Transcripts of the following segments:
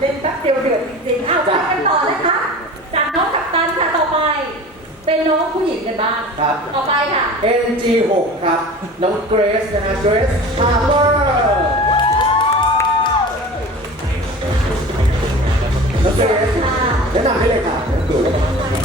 เล่นแป๊บเดียวเดือดจริงๆอ้าวไปกันต่อนะคะ จากน้องกัปตันค่ะต่อไป เป็นน้องผู้หญิงกันบ้างครับ ต่อไปค่ะ NG6 ครับ น้องเกรซนะฮะเกรซฮาร์เบอร์น้องเกรซค่ะ แนะนำให้เลยค่ะน้องเกรซ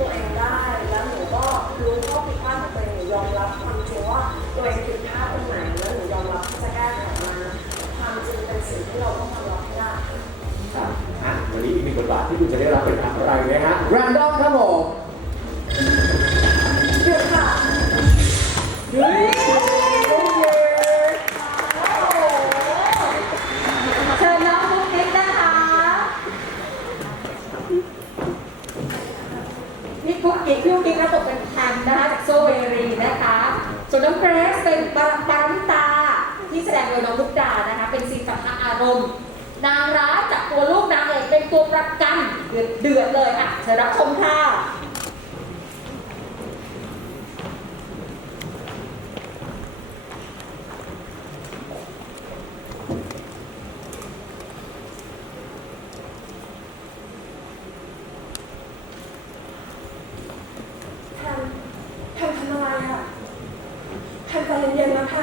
ตัวเองได้ แล้วหนูก็รู้ข้อผิดพลาดของตัวเองหนูยอมรับความจริงว่าตัวเองผิดพลาดตรงไหนแล้วหนูยอมรับที่จะแก้ไขมันความจริงเป็นสิ่งที่เราต้องยอมรับให้ได้ครับอะวันนี้อีกหนึ่งบทบาทที่คุณจะได้รับ นี่ฟุ๊กกิ๊กพี่ฟุ๊กกิ๊กรับเป็นแพมนะคะจากโซเวรีนะคะ ส่วนน้องเกรซเป็นปารปาริตาที่แสดงโดยน้องลูกดานะคะ เป็นซีนสัมภาอารมณ์ นางร้ายจากตัวลูกนางเอกเป็นตัวประกันเดือดเดือดเลยอะเชิญรับชมค่ะ แพมแพมทำอะไรอะแพมใจ เย็นมาท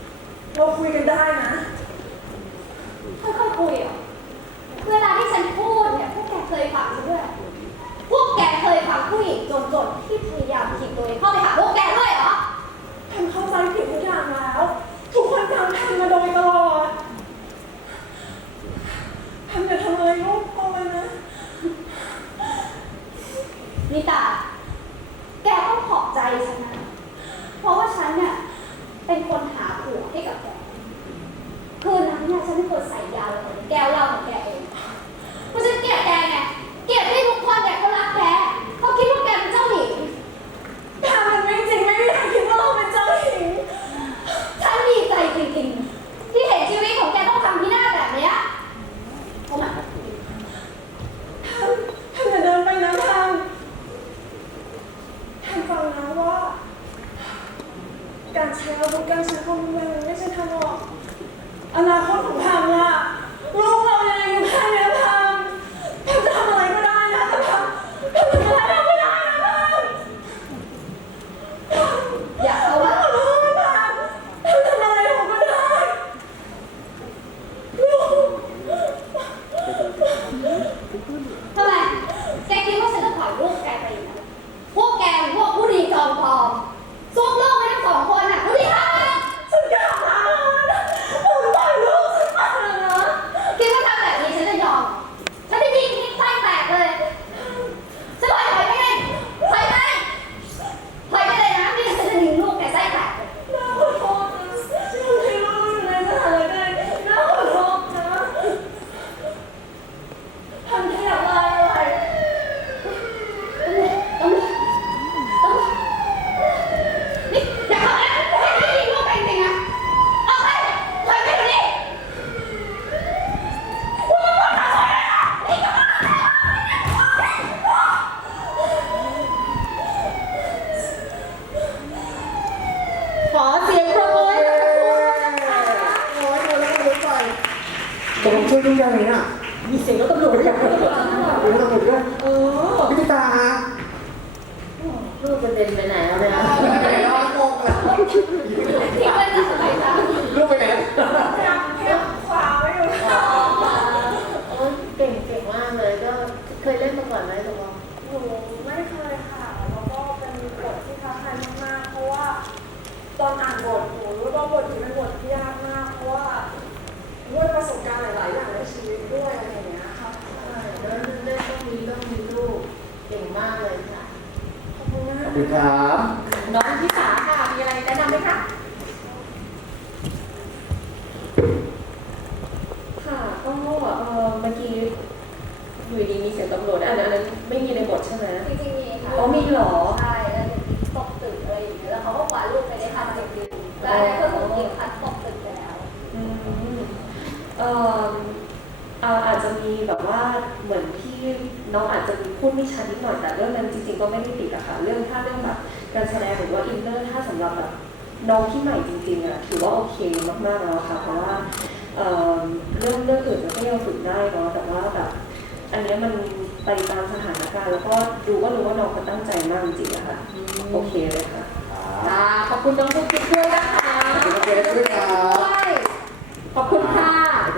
ำเราคุยกันได้นะ ค่อยๆคุยอะเวลาที่ฉันพูดเนี่ยพวกแกเคยฟังฉันด้วย พวกแกเคยฟังผู้หญิงจนๆที่พยายามถีบตัวเองเข้าไปหาพวกแกด้วยเหรอ แพมเข้าใจผิดทุกอย่างแล้ว ทุกคนตามแพมมาโดยตลอดแพมอย่าทำอะไรลูกพ่อเลยนะ นิตา แกต้องขอบใจฉันนะ เพราะว่าฉันเนี่ยเป็นคนหาผัวให้กับแก คืนนั้นเนี่ยฉันเป็นคนใส่ยาลงไปในแก้วเหล้าของแกเอง เพราะฉันเกลียดแกไง เกลียดที่ทุกคนเนี่ยเขารักแกเขาคิดว่าแกเป็นเจ้าหญิง แพมมันไม่จริงไม่มีใครคิดว่าเราเป็นเจ้าหญิง ฉันดีใจจริงๆ ที่เห็นชีวิตของแกต้องทำพินาศแบบเนี้ยเข้ามา แพมแพมอย่าเดินไปนะแพมแพมฟังนะว่า การใช้อาวุธการใช้ความรุนแรงมันไม่ใช่ทางออกอนาคตของแพมล่ะลูกเรายังอยู่แค่เนี้ยแพมแพมจะทำอะไรก็ได้นะแต่แพมแพมทำอะไรเราไม่ได้นะแพม อย่าเข้า แพ มา มขอโทษแพมแพมทำอะไรเราก็ได้ลูก ทำไม แกคิดว่าฉันจะปล่อยลูกแกไปอีกนะพวกแกเป็นพวกผู้ดีจอมปลอมซุกโลกไปทั้งสองคนน่ะผู้ดีทั้งนั้น ฉันอยากมาแล้วผมปล่อยลูกฉันมานะ คิดว่าทำแบบนี้ฉันจะยอม ฉันจะยิงทิ้งไส้แตกเลยฉันปล่อยถอยไปเลยถอยไปถอยไปเลยนะไม่งั้นฉันจะยิงลูกแกไส้แตกเลย น้าขอโทษนะที่ลูกอยู่ในสถานการณ์นี้น้าขอโทษนะทำแค่อะไรอะไร ต้องต้องนี่อย่าเข้ามาให้ฉันยิงลูกแกจริงๆนะเอาไปถอยไปเดี๋ยวนี้ ขอเสียงปรบมือให้กับทั้งคู่ด้วยนะคะ โอ้ยโดนแล้วก็โดนไป ตกลงช่วยลูกยังไงน่ะมีเสียงรถตำรวจด้วยเดี๋ยวไม่ต้องหมดด้วยเออพี่ตุ๊กตาฮะลูกกระเด็นไปไหนแล้วเนี่ยไปไหนแล้วงงแล้วทิ้งไว้จะสบายใจลูกไปไหนแล้วยังแค่ขวาไว้อยู่ค่ะโอ้ยเก่งเก่งมากเลยก็เคยเล่นมาก่อนไหมตกลงหนูไม่เคยค่ะแล้วก็เป็นบทที่ท้าทายมากๆเพราะว่า ตอนอ่านบทหนูรู้ว่าบทนี้เป็นบทที่ยากมากเพราะว่าด้วย ประสบการณ์หลายๆอย่างในชีวิตด้วยอะไรอย่างเงี้ยค่ะใช่แล้วเล่นต้องมีต้องมีลูกเก่งมากเลยค่ะ ขอบคุณมาขกอบคุณครับ น้องที่สาค่ะ มีอะไรแนะนำไหมคะ ค่ะก็เออเมื่อกี้อยู่ดีมีเสียงตำรวจอันนั้นอันนั้นไม่มีในบทใช่ไหม จริงๆมีค่ะ อ๋อมีเหรอ ใช่แล้วเด็กตกตึกอะไรอย่างเงี้ยแล้วเขาก็คว้าลูกไปได้ทันจริงๆแล้วอันนี้ก็ถูกยิงพัดตกตึกไปแล้ว อืม เอ่ออ่าอาจจะมีแบบว่าเหมือนที่ที่น้องอาจจะมีพูดไม่ชัดนิดหน่อยแต่เรื่องนั้นจริงๆก็ไม่ได้ติดอะค่ะเรื่องถ้าเรื่องแบบการแสดงหรือว่าอินเนอร์ถ้าสำหรับแบบน้องที่ใหม่จริงๆอะถือว่าโอเคมากๆแล้วค่ะเพราะว่าเอ่อเรื่องเรื่องอื่นมันก็ยังฝึกได้เนาะแต่ว่าแบบอันเนี้ยมันไปตามสถานการณ์แล้วก็ดูก็รู้ว่าน้องเขาตั้งใจมากจริงๆอะค่ะโอเคเลยค่ะครับค่ะขอบคุณน้องกุ๊กกิ๊กด้วยนะคะขอบคุณน้องเกรซด้วย